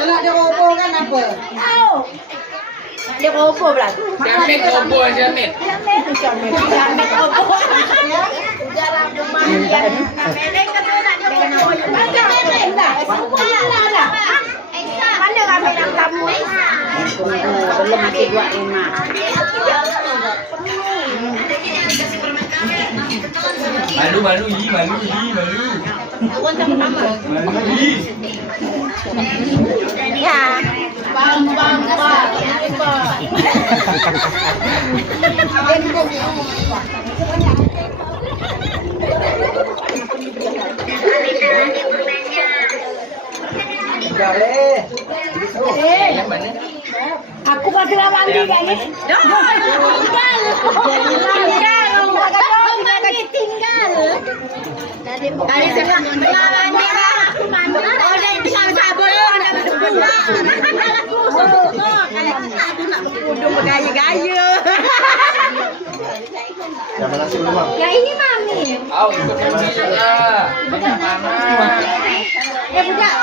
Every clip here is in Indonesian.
Kalau ada robo kan apa? Tahu. Dia kopo belah. Jamet opo jamet. Jamet, jamet, jamet kopo. Jarang lumayan. Kamera kata nak dia kopo. Ada kamera dah. Semua dah. Mana kamera kamu? Belum masih dua. Malu malu yi malu yi malu. Malu yi. Ya. Bang bang bang. Mana? Aku pakai lawan dia ni. Dah. Tinggal. Tinggal. Tadi tadi saya lawan dia. Aku mandi. Oh, dia bisa sabun. Aku Jangan. Ya ini mami. Mami. Banyak? Eh budak.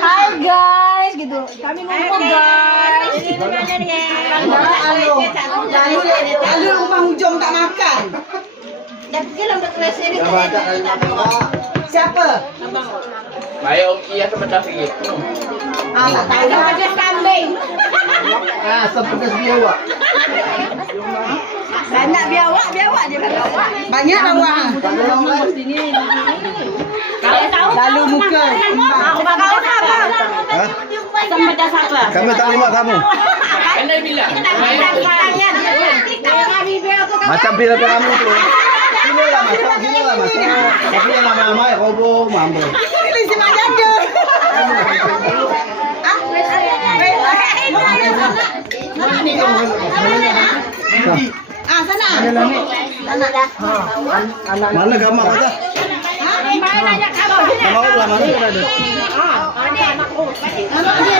Hai guys, gitu. Kami ngumpul guys. Lalu rumah hujung tak makan. Dah baca kali makan. Siapa? Baik Om Iya sebentar sikit. Ah, tak tahu Ada kambing. Ah, sepedas dia awak. Banyak biawak, biawak dia biawak. Banyak. Kalau Kalau tahu Lalu muka. Aku bakal apa? Hah? Sampai dah siapa? Kami tak terima kamu. Kan dah bilang. Macam bila kamu tu. Sini lah masak, sini lah masak. Tapi yang lama-lama ya robo mampu. Ini si mak janda. Ah, sana. Mana kamu kata? Mana? Kamu belah mana berada? Anak dia apa?